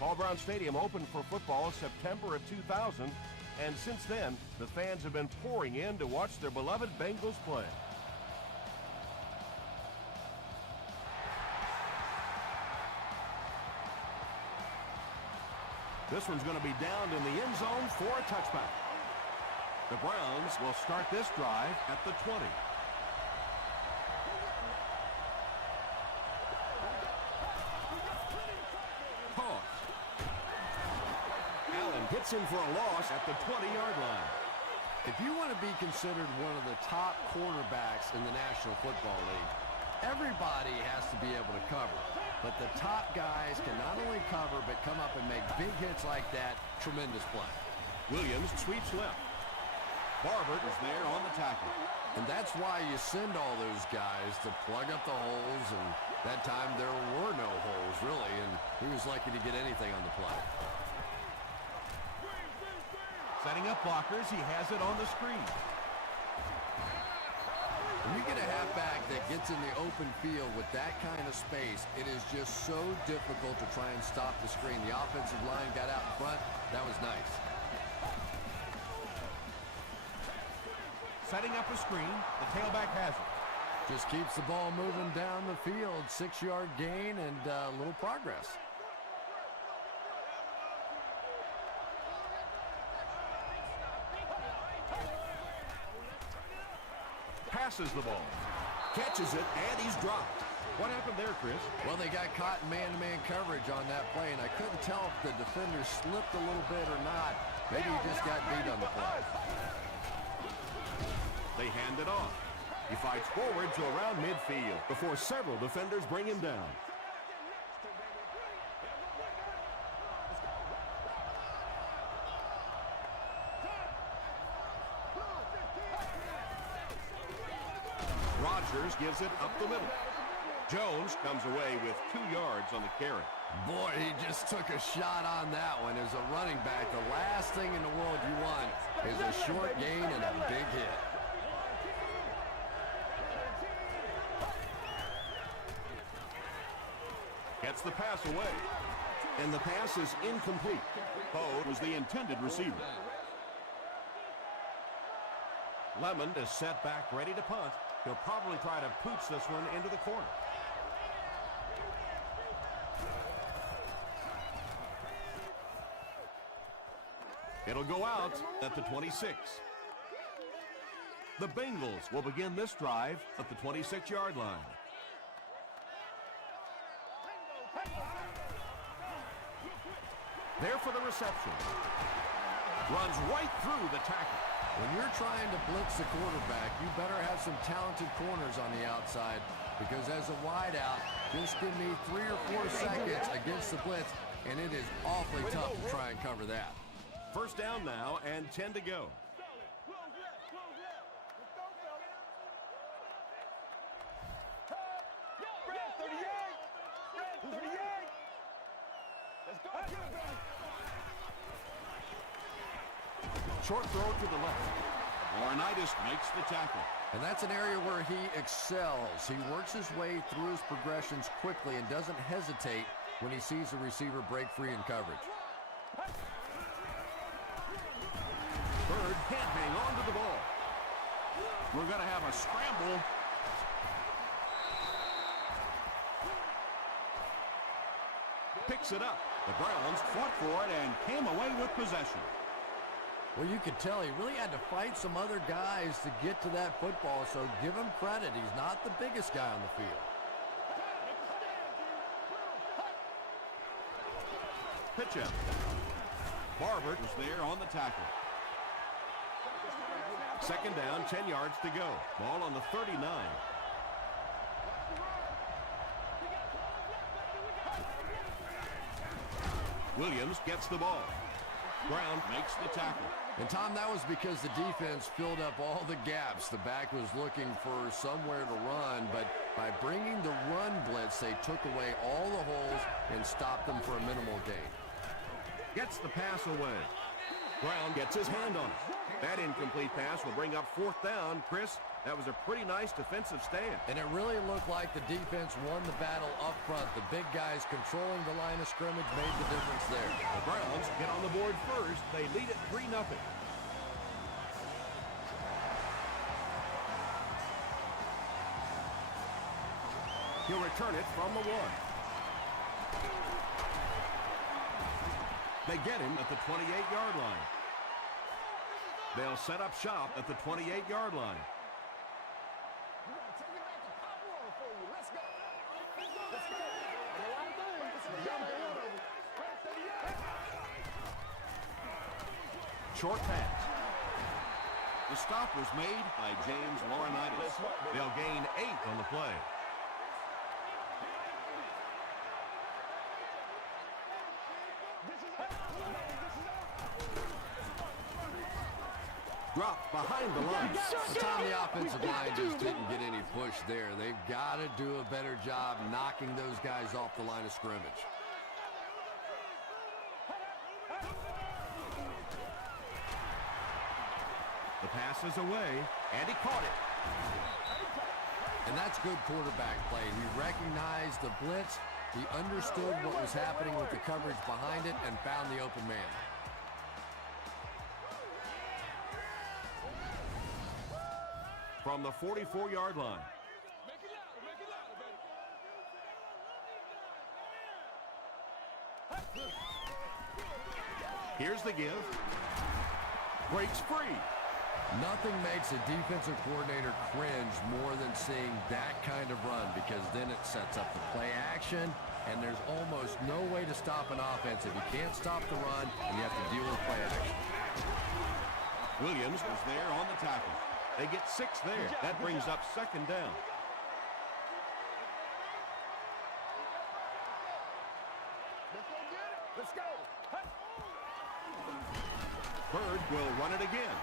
Paul Brown Stadium opened for football September of 2000, and since then, the fans have been pouring in to watch their beloved Bengals play. This one's going to be downed in the end zone for a touchback. The Browns will start this drive at the 20. Toss. Allen hits him for a loss at the 20-yard line. If you want to be considered one of the top quarterbacks in the National Football League, everybody has to be able to cover. But the top guys can not only cover, but come up and make big hits like that. Tremendous play. Williams sweeps left. Barber is there on the tackle. And that's why you send all those guys to plug up the holes, and that time there were no holes, really, and he was lucky to get anything on the play. Setting up blockers, he has it on the screen. When you get a halfback that gets in the open field with that kind of space, it is just so difficult to try and stop the screen. The offensive line got out in front. That was nice. Setting up a screen. The tailback has it. Just keeps the ball moving down the field. 6-yard gain and a little progress. Passes the ball. Catches it, and he's dropped. What happened there, Chris? Well, they got caught in man-to-man coverage on that play, and I couldn't tell if the defender slipped a little bit or not. Maybe he just got beat on the play. They hand it off. He fights forward to around midfield before several defenders bring him down. Rodgers gives it up the middle. Jones comes away with 2 yards on the carry. Boy, he just took a shot on that one. As a running back, the last thing in the world you want is a short gain and a big hit. Gets the pass away. And the pass is incomplete. Bode was the intended receiver. Lemon is set back, ready to punt. He'll probably try to pooch this one into the corner. It'll go out at the 26. The Bengals will begin this drive at the 26-yard line. There for the reception. Runs right through the tackle. When you're trying to blitz the quarterback, you better have some talented corners on the outside, because as a wideout, just give me 3 or 4 seconds against the blitz, and it is awfully tough to try and cover that. First down now and 10 to go. Short throw to the left. Laurinaitis makes the tackle. And that's an area where he excels. He works his way through his progressions quickly and doesn't hesitate when he sees a receiver break free in coverage. Bird can't hang on to the ball. We're going to have a scramble. Picks it up. The Browns fought for it and came away with possession. Well, you could tell he really had to fight some other guys to get to that football, so give him credit. He's not the biggest guy on the field. Pitch out. Barber is there on the tackle. Second down, 10 yards to go. Ball on the 39. Williams gets the ball. Brown makes the tackle. And, Tom, that was because the defense filled up all the gaps. The back was looking for somewhere to run, but by bringing the run blitz, they took away all the holes and stopped them for a minimal gain. Gets the pass away. Brown gets his hand on it. That incomplete pass will bring up 4th down. Chris, that was a pretty nice defensive stand. And it really looked like the defense won the battle up front. The big guys controlling the line of scrimmage made the difference there. The Browns get on the board first. They lead it 3-0. He'll return it from the 1. They get him at the 28-yard line. They'll set up shop at the 28-yard line. Short pass. The stop was made by James Laurinaitis. They'll gain 8 on the play. Drop behind the line. The time the offensive line just didn't get any push there. They've got to do a better job knocking those guys off the line of scrimmage. The pass is away, and he caught it. And that's good quarterback play. He recognized the blitz. He understood what was happening with the coverage behind it and found the open man. From the 44-yard line. Here's the give. Breaks free. Nothing makes a defensive coordinator cringe more than seeing that kind of run, because then it sets up the play action, and there's almost no way to stop an offense if you can't stop the run and you have to deal with play action. Williams was there on the tackle. They get 6 there. That brings up 2nd down. Let's go. Bird will run it again.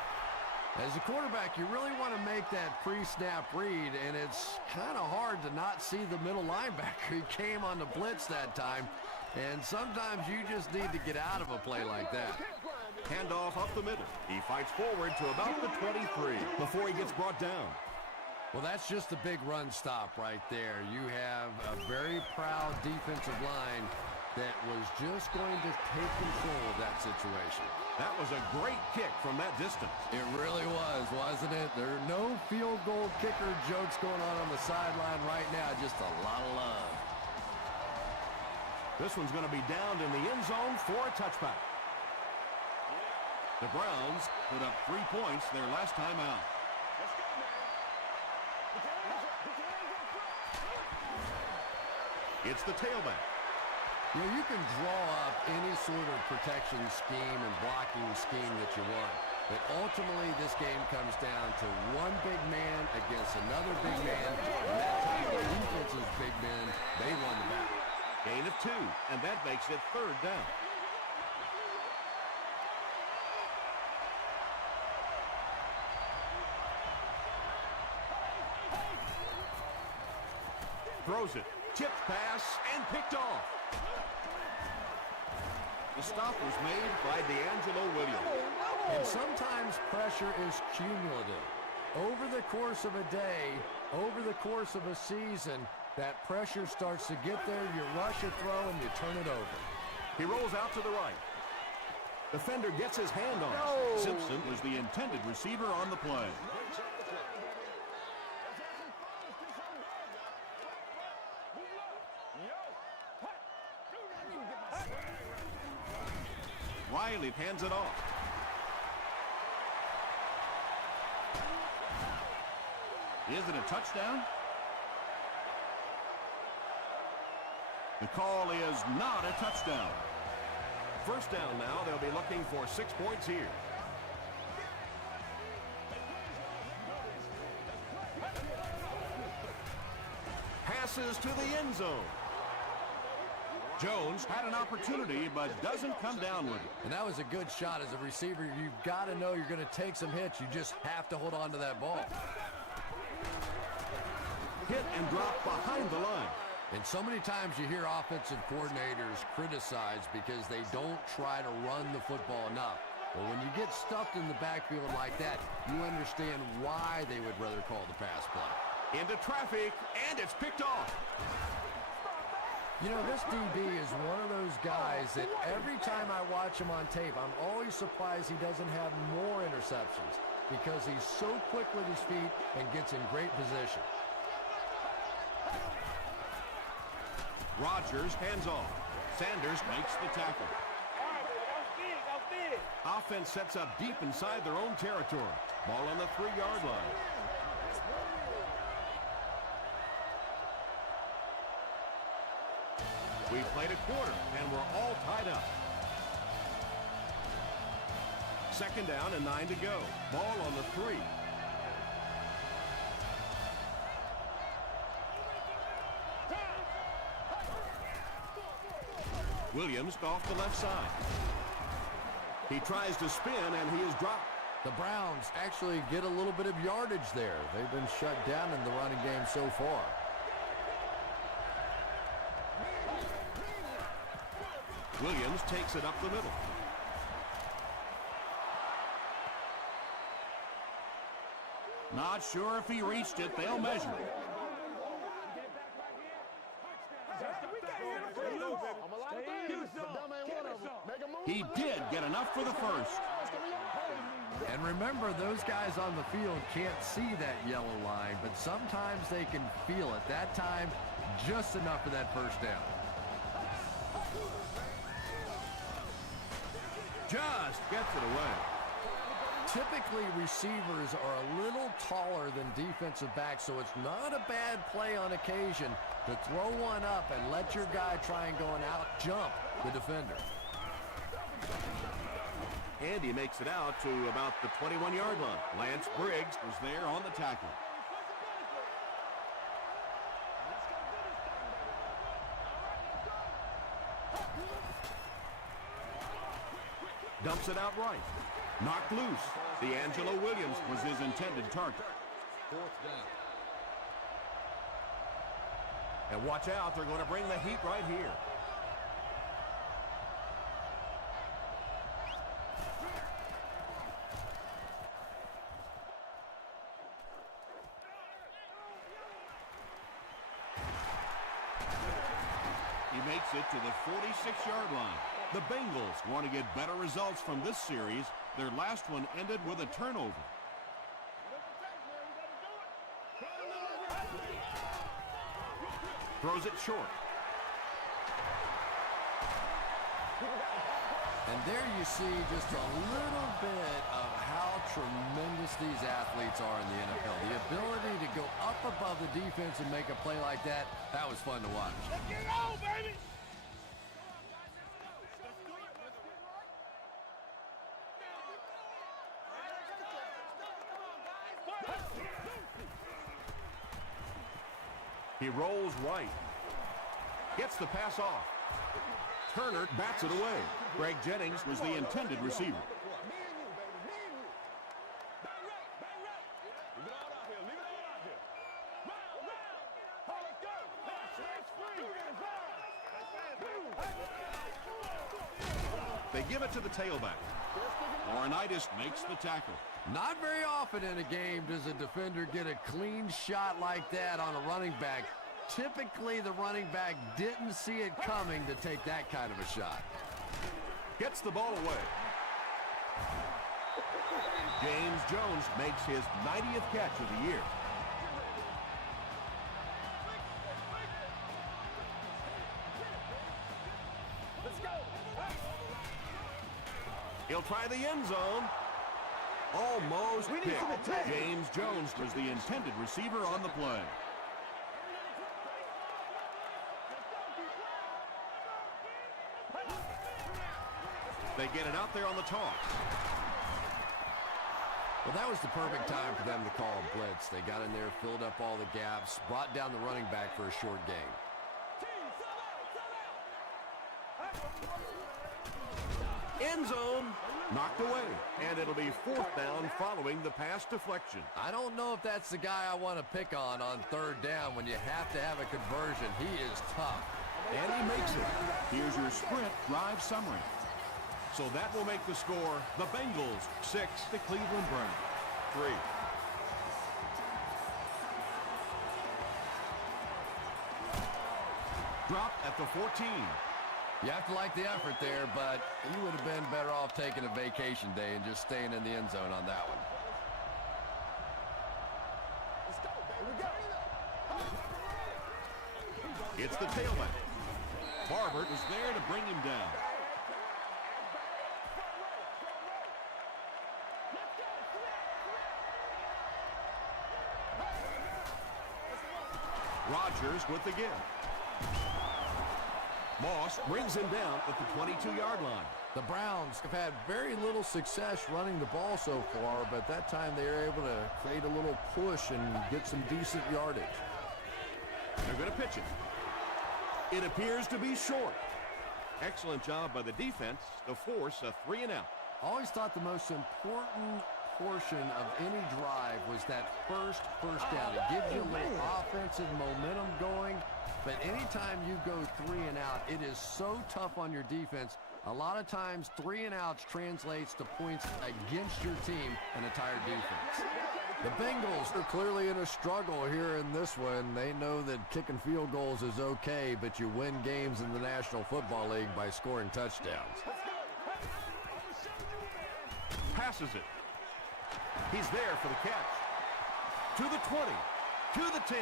As a quarterback, you really want to make that pre-snap read, and it's kind of hard to not see the middle linebacker. He came on the blitz that time, and sometimes you just need to get out of a play like that. Handoff up the middle. He fights forward to about the 23 before he gets brought down. Well, that's just a big run stop right there. You have a very proud defensive line that was just going to take control of that situation. That was a great kick from that distance. It really was, wasn't it? There are no field goal kicker jokes going on the sideline right now. Just a lot of love. This one's going to be downed in the end zone for a touchback. The Browns put up 3 points their last time out. It's the tailback. You know, you can draw up any sort of protection scheme and blocking scheme that you want. But ultimately, this game comes down to one big man against another big man. And that time, the defense's big men, they won the battle. Gain of 2, and that makes it 3rd down. Throws it, tipped pass, and picked off. The stop was made by D'Angelo Williams. And sometimes pressure is cumulative. Over the course of a day, over the course of a season, that pressure starts to get there, you rush a throw, and you turn it over. He rolls out to the right. Defender gets his hand on it. Simpson was the intended receiver on the play. Riley hands it off. Is it a touchdown? The call is not a touchdown. 1st down now. They'll be looking for 6 points here. Passes to the end zone. Jones had an opportunity, but doesn't come down with it. And that was a good shot. As a receiver, you've got to know you're going to take some hits. You just have to hold on to that ball. Hit and drop behind the line. And so many times you hear offensive coordinators criticized because they don't try to run the football enough. Well, when you get stuffed in the backfield like that, you understand why they would rather call the pass play. Into traffic, and it's picked off. You know, this DB is one of those guys that every time I watch him on tape, I'm always surprised he doesn't have more interceptions because he's so quick with his feet and gets in great position. Rodgers hands off. Sanders makes the tackle. Offense sets up deep inside their own territory. Ball on the 3-yard line. We played a quarter, and we're all tied up. Second down and 9 to go. Ball on the 3. Williams off the left side. He tries to spin, and he is dropped. The Browns actually get a little bit of yardage there. They've been shut down in the running game so far. Williams takes it up the middle. Not sure if he reached it. They'll measure it. He did get enough for the first. And remember, those guys on the field can't see that yellow line, but sometimes they can feel it. That time, just enough for that first down. Just gets it away. Typically, receivers are a little taller than defensive backs, so it's not a bad play on occasion to throw one up and let your guy try and go and out-jump the defender. And he makes it out to about the 21-yard line. Lance Briggs was there on the tackle. Dumps it out right. Knocked loose. D'Angelo Williams was his intended target. Fourth down. And watch out, they're going to bring the heat right here. He makes it to the 46-yard line. The Bengals want to get better results from this series. Their last one ended with a turnover. Throws it short. And there you see just a little bit of how tremendous these athletes are in the NFL. The ability to go up above the defense and make a play like that, that was fun to watch. Let's get it on, baby! He rolls right. Gets the pass off. Turner bats it away. Greg Jennings was the intended receiver. They give it to the tailback. Laurinaitis makes the tackle. Not very often in a game does a defender get a clean shot like that on a running back. Typically, the running back didn't see it coming to take that kind of a shot. Gets the ball away. James Jones makes his 90th catch of the year. He'll try the end zone. Almost picked. James Jones was the intended receiver on the play. They get it out there on the toss. Well, that was the perfect time for them to call a blitz. They got in there, filled up all the gaps, brought down the running back for a short game. End zone. Knocked away. And it'll be fourth down following the pass deflection. I don't know if that's the guy I want to pick on third down when you have to have a conversion. He is tough. And he makes it. Here's your sprint drive summary. So that will make the score the Bengals 6, the Cleveland Browns 3. Dropped at the 14. You have to like the effort there, but you would have been better off taking a vacation day and just staying in the end zone on that one. Let's go, baby. It's the tailback. Barber is there to bring him down. Rodgers with the give. Moss brings him down at the 22-yard line. The Browns have had very little success running the ball so far, but that time they were able to create a little push and get some decent yardage. They're going to pitch it. It appears to be short. Excellent job by the defense to force a 3-and-out. Always thought the most important portion of any drive was that first down. It gives you a little offensive momentum going, but anytime you go 3-and-out, it is so tough on your defense. A lot of times 3-and-outs translates to points against your team and a tired defense. The Bengals are clearly in a struggle here in this one. They know that kicking field goals is okay, but you win games in the National Football League by scoring touchdowns. Passes it. He's there for the catch. To the 20. To the 10.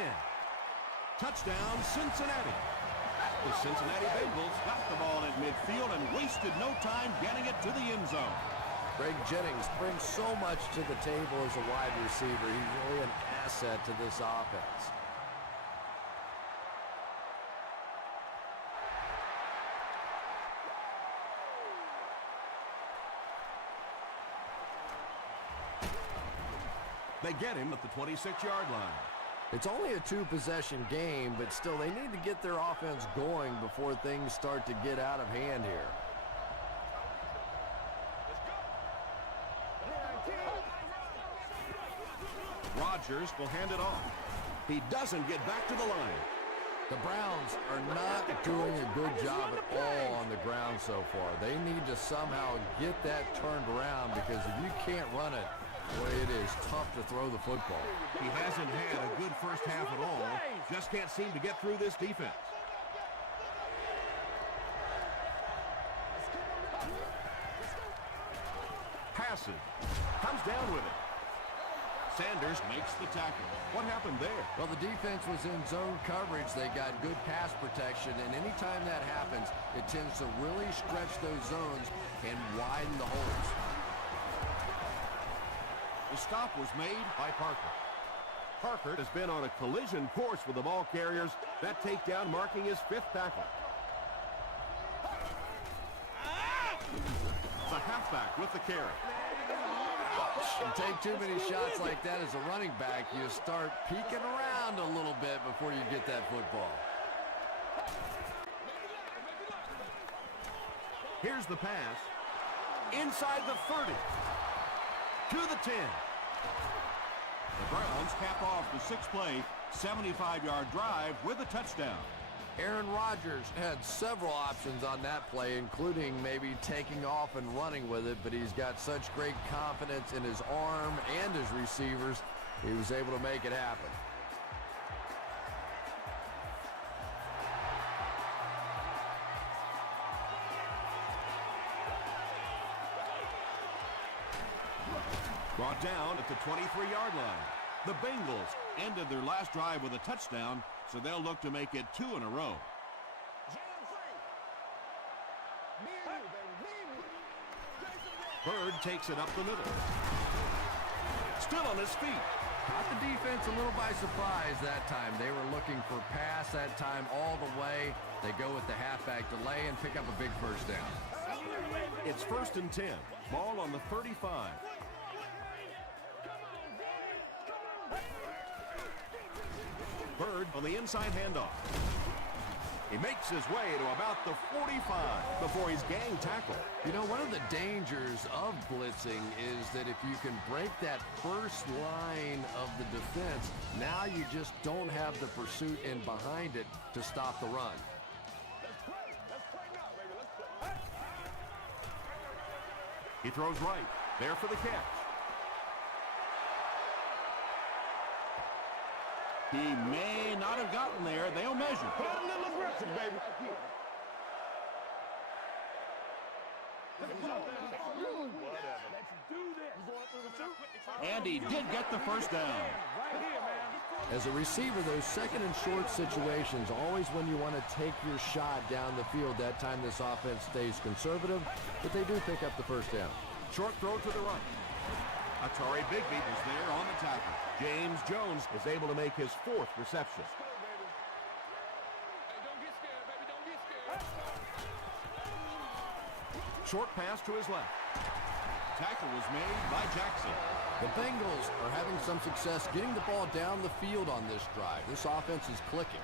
Touchdown, Cincinnati. The Cincinnati Bengals got the ball at midfield and wasted no time getting it to the end zone. Greg Jennings brings so much to the table as a wide receiver. He's really an asset to this offense. They get him at the 26-yard line. It's only a two-possession game, but still they need to get their offense going before things start to get out of hand here. Rodgers will hand it off. He doesn't get back to the line. The Browns are not doing a good job at all on the ground so far. They need to somehow get that turned around, because if you can't run it, boy, it is tough to throw the football. He hasn't had a good first half at all. Just can't seem to get through this defense. Passes. Comes down with it. Sanders makes the tackle. What happened there? Well, the defense was in zone coverage. They got good pass protection, and anytime that happens, it tends to really stretch those zones and widen the holes. The stop was made by Parker. Parker has been on a collision course with the ball carriers. That takedown marking his 5th tackle. The halfback with the carry. You take too many shots like that as a running back, you start peeking around a little bit before you get that football. Here's the pass. Inside the 30. To the 10. The Browns cap off the 6-play, 75-yard drive with a touchdown. Aaron Rodgers had several options on that play, including maybe taking off and running with it, but he's got such great confidence in his arm and his receivers, he was able to make it happen. Brought down at the 23-yard line. The Bengals ended their last drive with a touchdown, so they'll look to make it 2 in a row. Bird takes it up the middle. Still on his feet. Caught the defense a little by surprise that time. They were looking for pass that time all the way. They go with the halfback delay and pick up a big first down. It's 1st and 10. Ball on the 35. Bird on the inside handoff. He makes his way to about the 45 before he's gang tackled. You know, one of the dangers of blitzing is that if you can break that first line of the defense, now you just don't have the pursuit in behind it to stop the run. He throws right. There for the catch. He may not have gotten there. They'll measure. Put a little aggressive, baby. And he did get the first down. As a receiver, those second and short situations, always when you want to take your shot down the field, that time this offense stays conservative, but they do pick up the first down. Short throw to the right. Atari Bigby is there on the tackle. James Jones is able to make his 4th reception. Short pass to his left. Tackle was made by Jackson. The Bengals are having some success getting the ball down the field on this drive. This offense is clicking.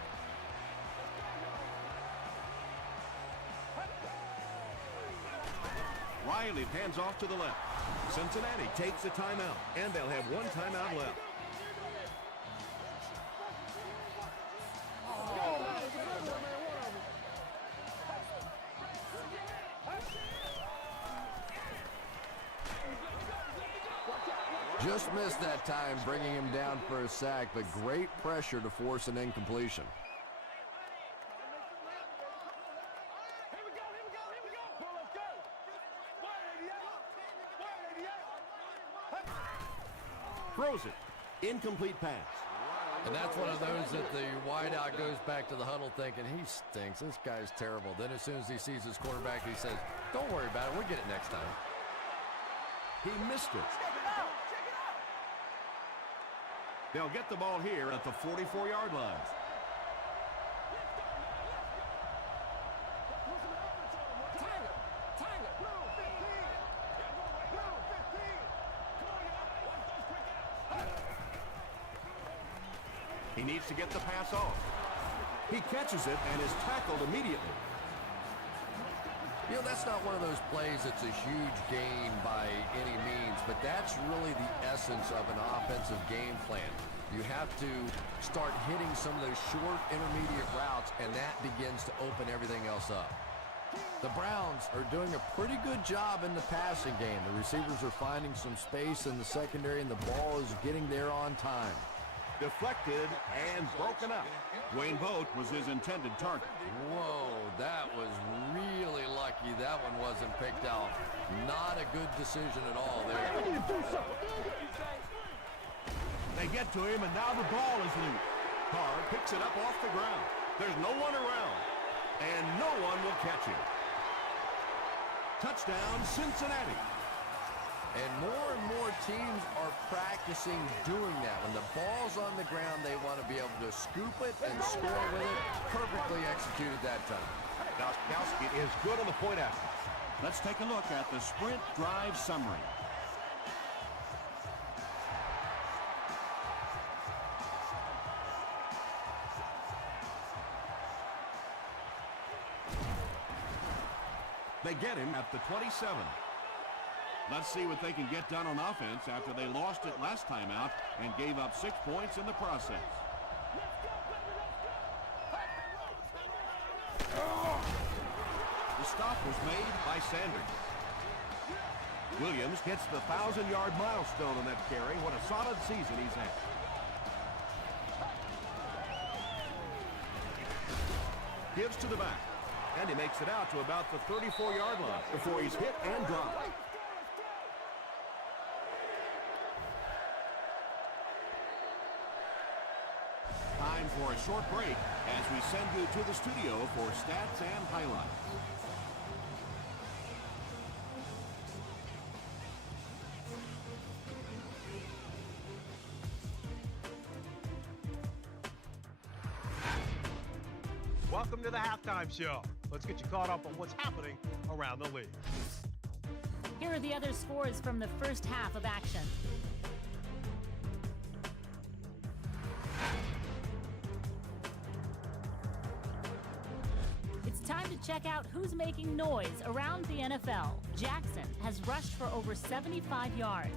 Riley hands off to the left. Cincinnati takes a timeout, and they'll have 1 timeout left. Just missed that time, bringing him down for a sack, but great pressure to force an incompletion. Throws it. Incomplete pass. And that's one of those that the wideout goes back to the huddle thinking, he stinks, this guy's terrible. Then as soon as he sees his quarterback, he says, don't worry about it, we'll get it next time. He missed it. They'll get the ball here at the 44-yard line. He needs to get the pass off. He catches it and is tackled immediately. You know, that's not one of those plays that's a huge gain by any means, but that's really the essence of an offensive game plan. You have to start hitting some of those short intermediate routes, and that begins to open everything else up. The Browns are doing a pretty good job in the passing game. The receivers are finding some space in the secondary, and the ball is getting there on time. Deflected and broken up. Wayne Boat was his intended target. Whoa, that was really lucky that one wasn't picked out. Not a good decision at all there. They get to him, and now the ball is loose. Carr picks it up off the ground. There's no one around, and no one will catch him. Touchdown, Cincinnati. And more teams are practicing doing that. When the ball's on the ground, they want to be able to scoop it and score with it. Perfectly executed that time. Gostkowski is good on the point after. Let's take a look at the sprint drive summary. They get him at the 27. Let's see what they can get done on offense after they lost it last time out and gave up 6 points in the process. The stop was made by Sanders. Williams hits the 1,000-yard milestone on that carry. What a solid season he's had. Gives to the back, and he makes it out to about the 34-yard line before he's hit and dropped. Time for a short break as we send you to the studio for stats and highlights. Welcome to the Halftime Show. Let's get you caught up on what's happening around the league. Here are the other scores from the first half of action. It's time to check out who's making noise around the NFL. Jackson has rushed for over 75 yards.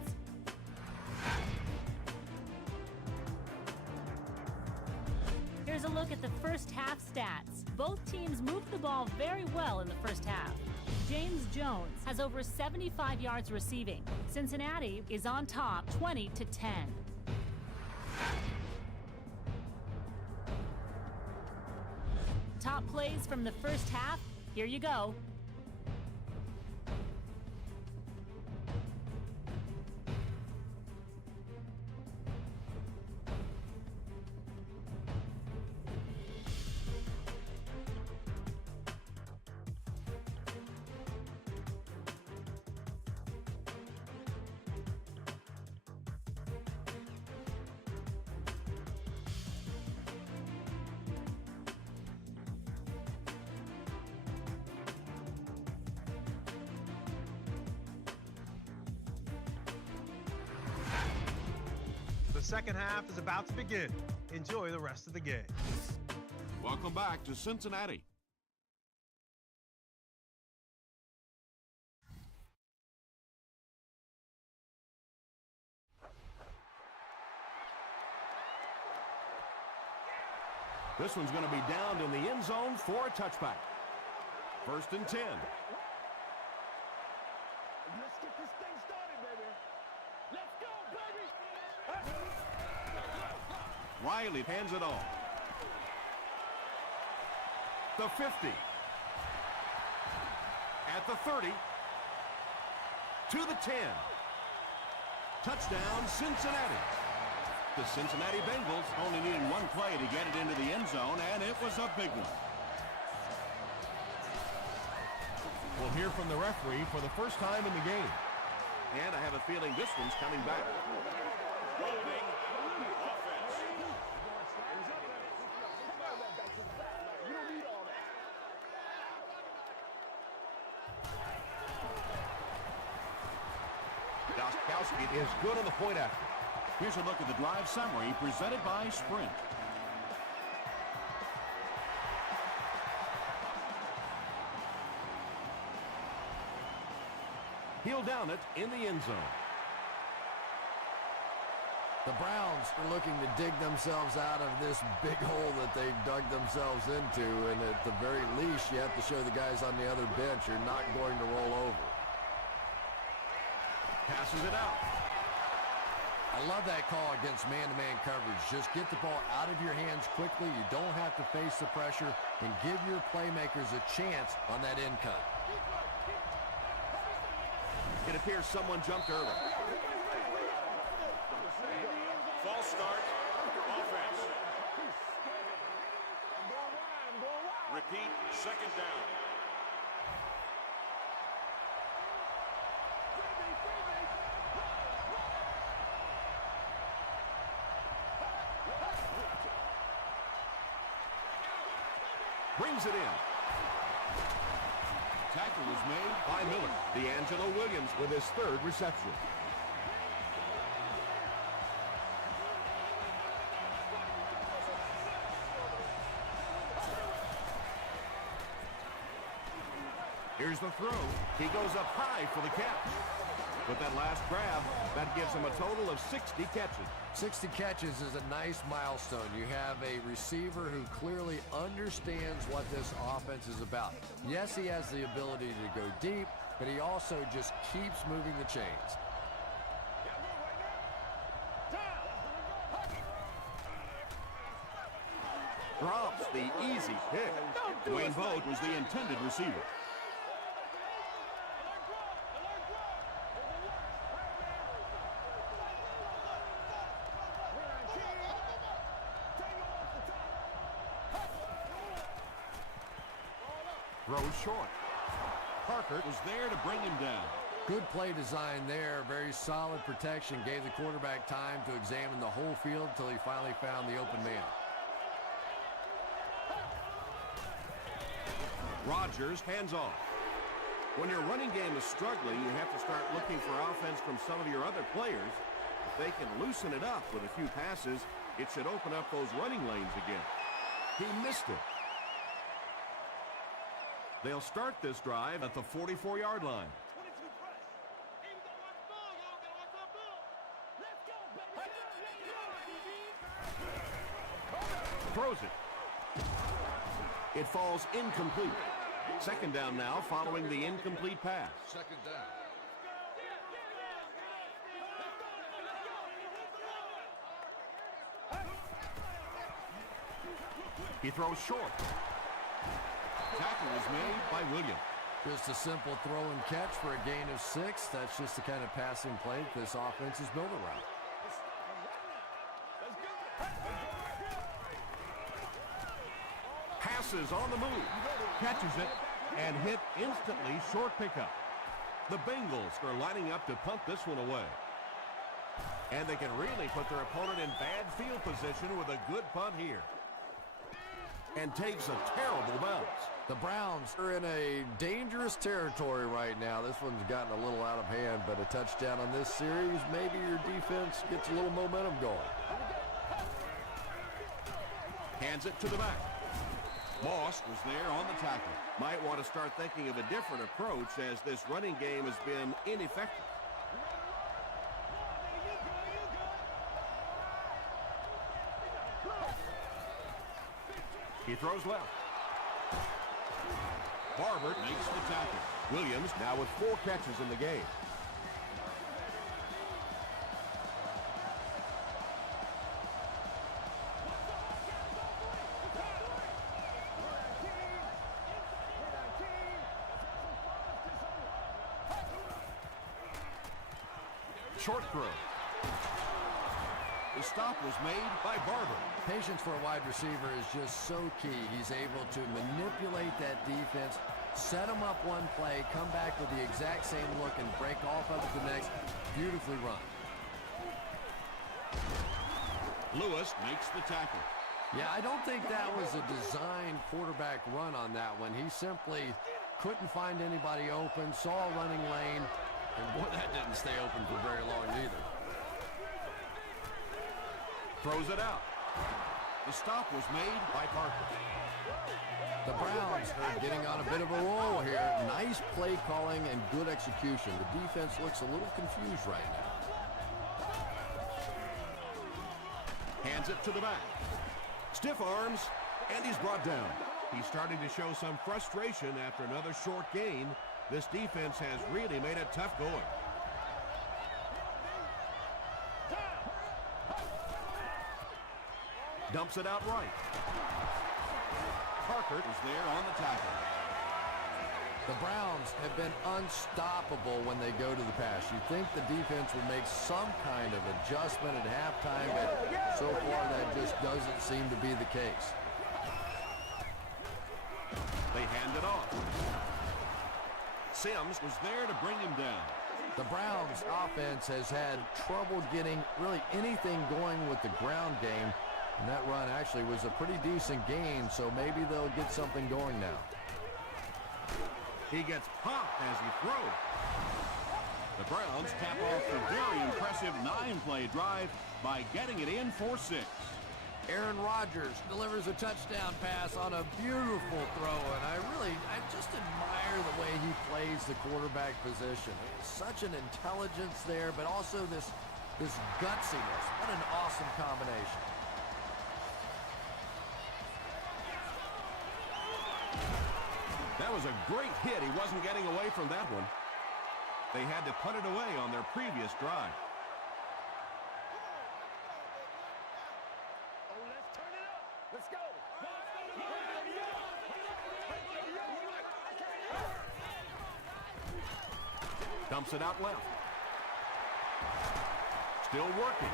Here's a look at the first half stats. Both teams moved the ball very well in the first half. James Jones has over 75 yards receiving. Cincinnati is on top 20-10. Top plays from the first half. Here you go. The second half is about to begin. Enjoy the rest of the game. Welcome back to Cincinnati. This one's going to be down in the end zone for a touchback. 1st and 10. Let's get this thing started, baby. Let's go, baby. Riley hands it off. The 50. At the 30. To the 10. Touchdown, Cincinnati. The Cincinnati Bengals Only needed one play to get it into the end zone, and it was a big one. will hear from the referee for the first time in the game. And I have a feeling this one's coming back. Holding offense. You don't need all that. Goskowski is good on the point after. Here's a look at the drive summary presented by Sprint. He'll down it in the end zone. The Browns are looking to dig themselves out of this big hole that they dug themselves into, and at the very least, you have to show the guys on the other bench you're not going to roll over. Passes it out. I love that call against man-to-man coverage. Just get the ball out of your hands quickly. You don't have to face the pressure, and give your playmakers a chance on that end cut. It appears someone jumped early. False start. Offense. Repeat, second down. Brings it in. Tackle was made By Miller. D'Angelo Williams with his third reception. Here's the throw. He goes up high for the catch. With that last grab, that gives him a total of 60 catches. 60 catches is a nice milestone. You have a receiver who clearly understands what this offense is about. Yes, he has the ability to go deep, but he also just keeps moving the chains. Drops the easy pick. Dwayne Boat was the intended receiver. Throws short. Parker Was there to bring him down. Good play design there. Very solid protection. Gave the quarterback time to examine the whole field until he finally found the open man. Rodgers hands off. When your running game is struggling, you have to start looking for offense from some of your other players. If they can loosen it up with a few passes, it should open up those running lanes again. He missed it. They'll start this drive at the 44-yard line. Throws it. It falls incomplete. Second down now following the incomplete pass. Second down. He throws short. Tackle is made by Williams. Just a simple throw and catch for a gain of 6. That's just the kind of passing play that this offense is built around. Passes on the move. Catches it and hit instantly. Short pickup. The Bengals are lining up to punt this one away. And they can really put their opponent in bad field position with a good punt here. And takes a terrible bounce. The Browns are in a dangerous territory right now. This one's gotten a little out of hand, but a touchdown on this series, maybe your defense gets a little momentum going. Hands it to the back. Moss was there on the tackle. Might want to start thinking of a different approach as this running game has been ineffective. He throws left. Barber makes the tackle. Williams now with 4 catches in the game. Short throw. The stop was made by Barber. Patience for a wide receiver is just so key. He's able to manipulate that defense, set them up one play, come back with the exact same look, and break off of it the next. Beautifully run. Lewis makes the tackle. Yeah, I don't think that was a designed quarterback run on that one. He simply couldn't find anybody open, saw a running lane, and boy, that didn't stay open for very long either. Throws it out. The stop was made by Parker. The Browns are getting on a bit of a roll here. Nice play calling and good execution. The defense looks a little confused right now. Hands it to the back. Stiff arms, and he's brought down. He's starting to show some frustration after another short gain. This defense has really made it tough going. Dumps it out right. Parker is there on the tackle. The Browns have been unstoppable when they go to the pass. You think the defense will make some kind of adjustment at halftime, but so far that just doesn't seem to be the case. They hand it off. Sims was there to bring him down. The Browns offense has had trouble getting really anything going with the ground game. And that run actually was a pretty decent gain, so maybe they'll get something going now. He gets popped as he throws. The Browns cap off a very impressive 9-play drive by getting it in for 6. Aaron Rodgers delivers a touchdown pass on a beautiful throw, and I just admire the way he plays the quarterback position. Such an intelligence there, but also this gutsiness. What an awesome combination. That was a great hit. He wasn't getting away from that one. They had to punt it away on their previous drive. Oh, let's turn it up. Let's go. Dumps it out left. Still working.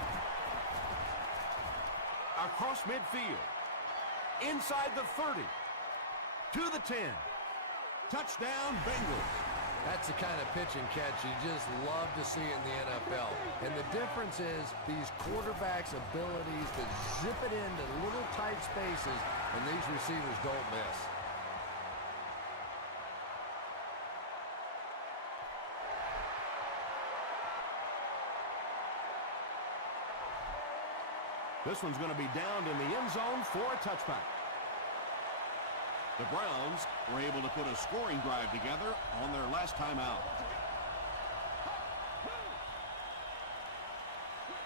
Across midfield. Inside the 30. To the 10. Touchdown, Bengals. That's the kind of pitch and catch you just love to see in the NFL. And the difference is these quarterbacks' abilities to zip it into little tight spaces, and these receivers don't miss. This one's going to be downed in the end zone for a touchback. The Browns were able to put a scoring drive together on their last time out.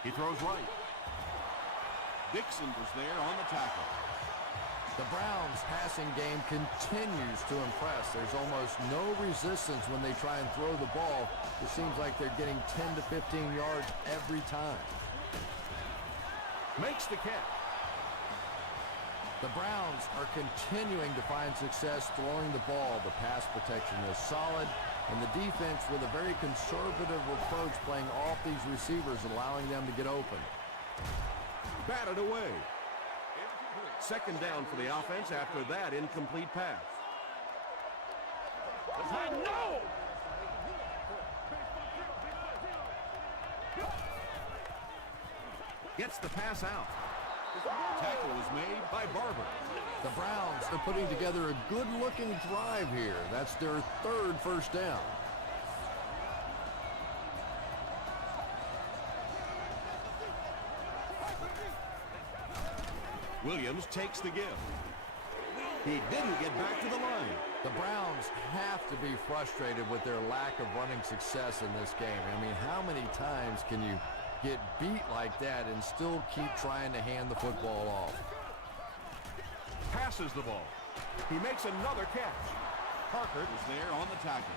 He throws right. Dixon was there on the tackle. The Browns' passing game continues to impress. There's almost no resistance when they try and throw the ball. It seems like they're getting 10 to 15 yards every time. Makes the catch. The Browns are continuing to find success throwing the ball. The pass protection is solid, and the defense with a very conservative approach playing off these receivers, allowing them to get open. Batted away. Second down for the offense after that incomplete pass. No! Gets the pass out. Tackle was made by Barber. The Browns are putting together a good-looking drive here. That's their third first down. Williams takes the give. He didn't get back to the line. The Browns have to be frustrated with their lack of running success in this game. I mean, how many times can you get beat like that and still keep trying to hand the football off? Passes the ball. He makes another catch. Parker was there on the tackle.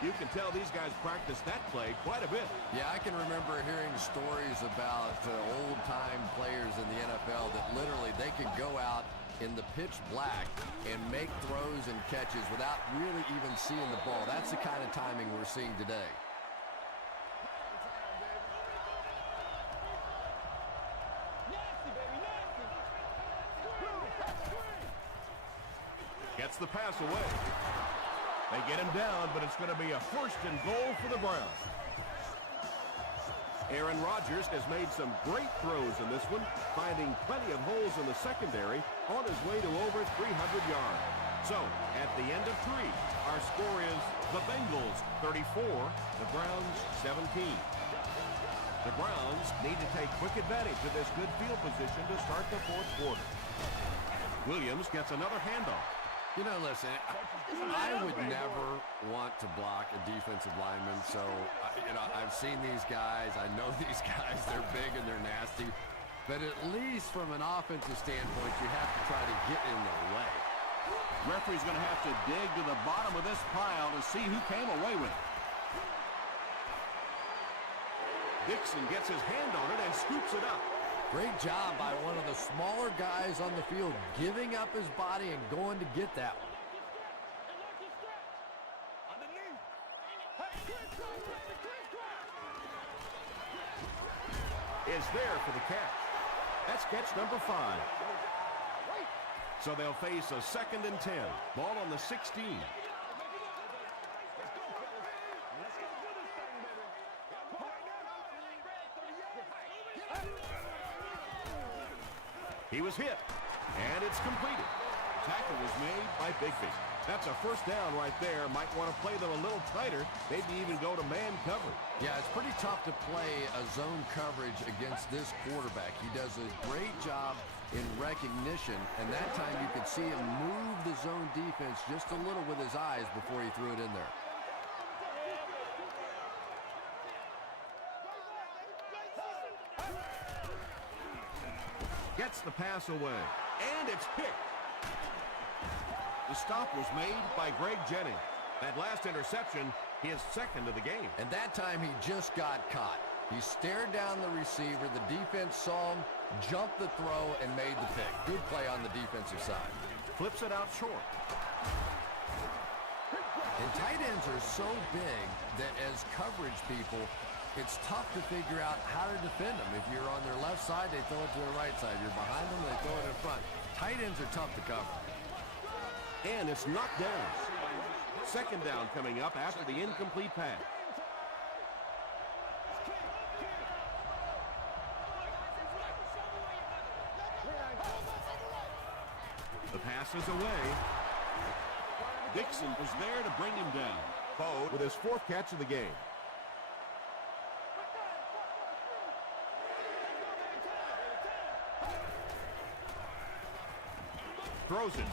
You can tell these guys practice that play quite a bit. Yeah, I can remember hearing stories about old-time players in the NFL that literally they could go out in the pitch black and make throws and catches without really even seeing the ball. That's the kind of timing we're seeing today. Gets the pass away. They get him down, but it's going to be a first and goal for the Browns. Aaron Rodgers has made some great throws in this one, finding plenty of holes in the secondary on his way to over 300 yards. So, at the end of 3, our score is the Bengals 34, the Browns 17. The Browns need to take quick advantage of this good field position to start the fourth quarter. Williams gets another handoff. You know, listen, I would never want to block a defensive lineman, so, I've seen these guys. I know these guys. They're big and they're nasty. But at least from an offensive standpoint, you have to try to get in their way. Referee's going to have to dig to the bottom of this pile to see who came away with it. Dixon gets his hand on it and scoops it up. Great job by one of the smaller guys on the field, giving up his body and going to get that one. Is there for the catch. That's catch number 5. So they'll face a 2nd and 10. Ball on the 16. He was hit, and it's completed. Tackle was made by Bigby. That's a first down right there. Might want to play them a little tighter, maybe even go to man coverage. Yeah, it's pretty tough to play a zone coverage against this quarterback. He does a great job in recognition, and that time you could see him move the zone defense just a little with his eyes before he threw it in there. Gets the pass away, and it's picked. The stop was made by Greg Jennings. That last interception, his 2nd of the game. And that time he just got caught. He stared down the receiver, the defense saw him, jumped the throw, and made the pick. Good play on the defensive side. Flips it out short. And tight ends are so big that as coverage people, it's tough to figure out how to defend them. If you're on their left side, they throw it to their right side. You're behind them, they throw it in front. Tight ends are tough to cover. And it's knocked down. 2nd down coming up after the incomplete pass. The pass is away. Dixon was there to bring him down. Bo with his 4th catch of the game. Throws it.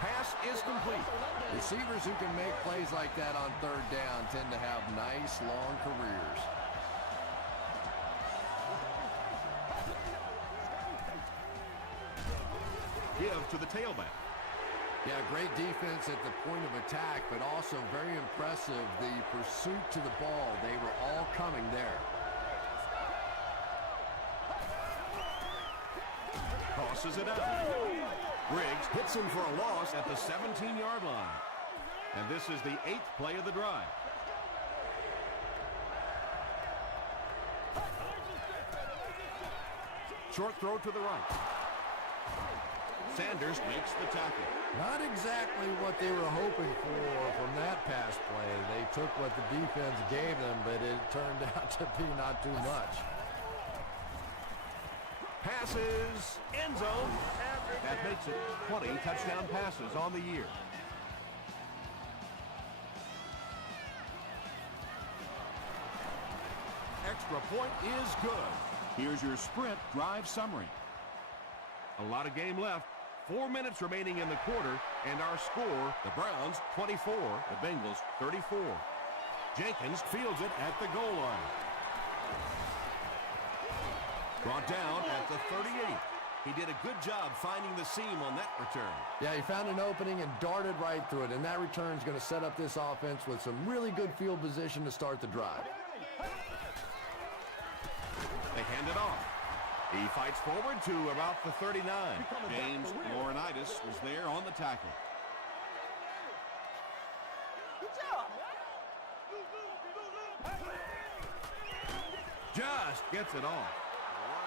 Pass is complete. Receivers who can make plays like that on 3rd down tend to have nice, long careers. give to the tailback. Yeah, great defense at the point of attack, but also very impressive the pursuit to the ball. They were all coming there. Crosses it out. Briggs hits him for a loss at the 17-yard line. And this is the 8th play of the drive. Short throw to the right. Sanders makes the tackle. Not exactly what they were hoping for from that pass play. They took what the defense gave them, but it turned out to be not too much. Passes, end zone. That makes it 20 touchdown passes on the year. Extra point is good. Here's your sprint drive summary. A lot of game left. 4 minutes remaining in the quarter, and our score, the Browns 24, the Bengals 34. Jenkins fields it at the goal line. Brought down at the 38. He did a good job finding the seam on that return. Yeah, he found an opening and darted right through it, and that return is going to set up this offense with some really good field position to start the drive. They hand it off. He fights forward to about the 39. James Laurinaitis was there on the tackle. Good job, man. Just gets it off.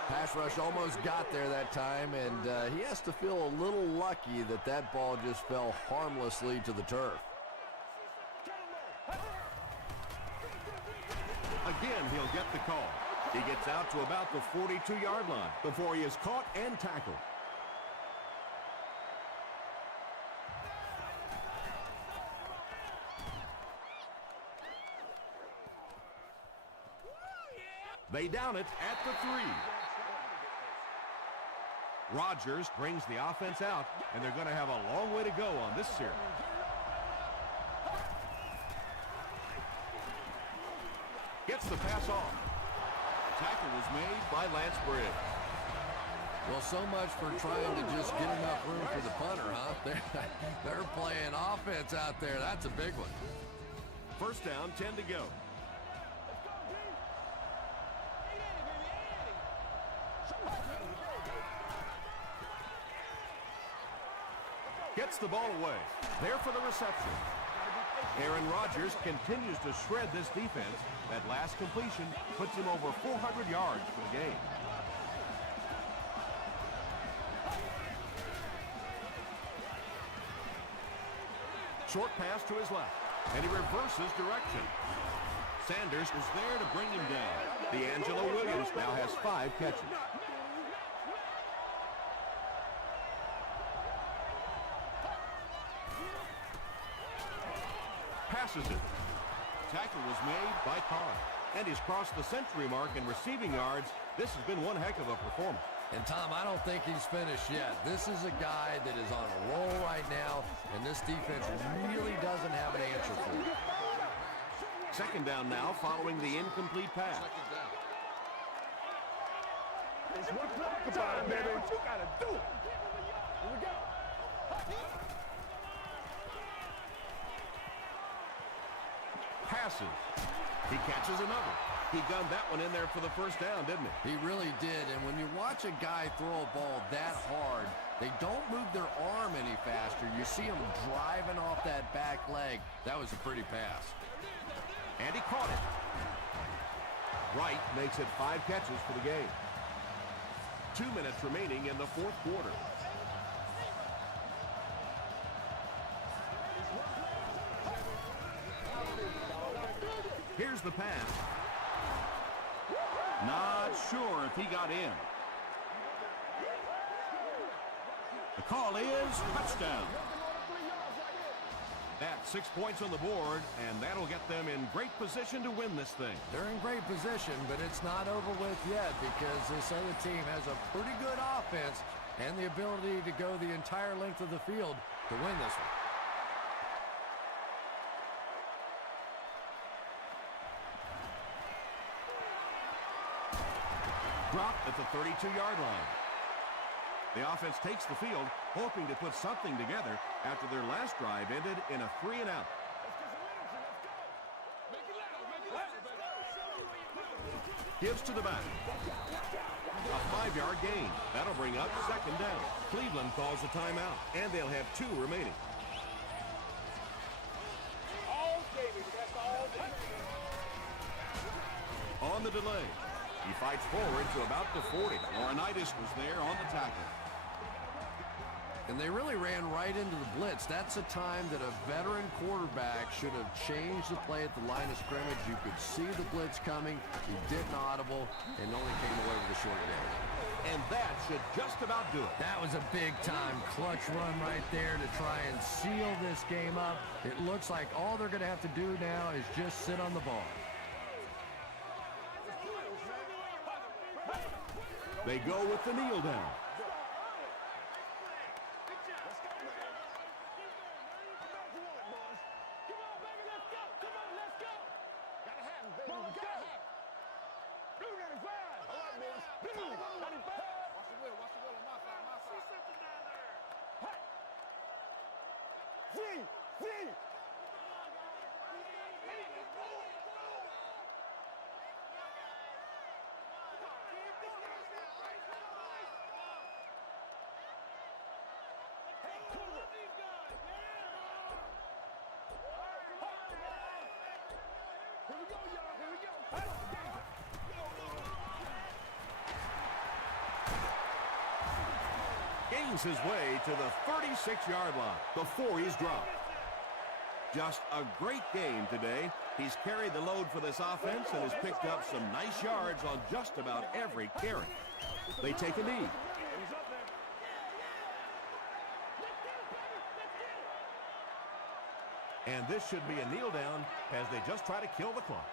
Pass rush almost got there that time, and he has to feel a little lucky that that ball just fell harmlessly to the turf. Again, he'll get the call. He gets out to about the 42-yard line before he is caught and tackled. They down it at the 3. Rodgers brings the offense out, and they're going to have a long way to go on this series. Gets the pass off. Tackle was made by Lance Briggs. Well, so much for trying to just get enough room for the punter, huh? They're playing offense out there. That's a big one. First down, 10 to go. Gets the ball away. There for the reception. Aaron Rodgers continues to shred this defense. That last completion puts him over 400 yards for the game. Short pass to his left, and he reverses direction. Sanders is there to bring him down. D'Angelo Williams now has 5 catches. Passes it. Tackle was made by Carr, and he's crossed the century mark in receiving yards. This has been one heck of a performance. And, Tom, I don't think he's finished yet. This is a guy that is on a roll right now, and this defense really doesn't have an answer for him. Second down now following the incomplete pass. It's one time, baby. What you gotta do? Here we go. Passes. He catches another. He gunned that one in there for the first down, didn't he? He really did, and when you watch a guy throw a ball that hard, they don't move their arm any faster. You see him driving off that back leg. That was a pretty pass. And he caught it. Wright makes it 5 catches for the game. 2 minutes remaining in the fourth quarter. Here's the pass. Not sure if he got in. The call is touchdown. That's 6 points on the board, and that'll get them in great position to win this thing. They're in great position, but it's not over with yet because this other team has a pretty good offense and the ability to go the entire length of the field to win this one. Dropped at the 32-yard line. The offense takes the field, hoping to put something together after their last drive ended in a 3-and-out. Gives to the back. A 5-yard gain. That'll bring up second down. Cleveland calls a timeout, and they'll have 2 remaining. On the delay, he fights forward to about the 40. Laurinaitis was there on the tackle. And they really ran right into the blitz. That's a time that a veteran quarterback should have changed the play at the line of scrimmage. You could see the blitz coming. He didn't audible and only came away with a short gain. And that should just about do it. That was a big-time clutch run right there to try and seal this game up. It looks like all they're going to have to do now is just sit on the ball. They go with the kneel down. Gains his way to the 36-yard line before he's dropped. Just a great game today. He's carried the load for this offense and has picked up some nice yards on just about every carry. They take a knee. And this should be a kneel down as they just try to kill the clock.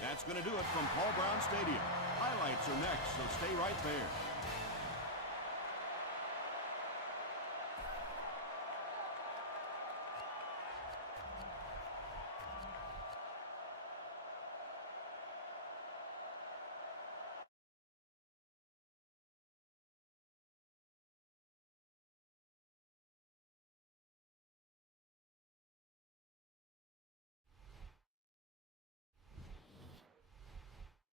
That's going to do it from Paul Brown Stadium. Highlights are next, so stay right there.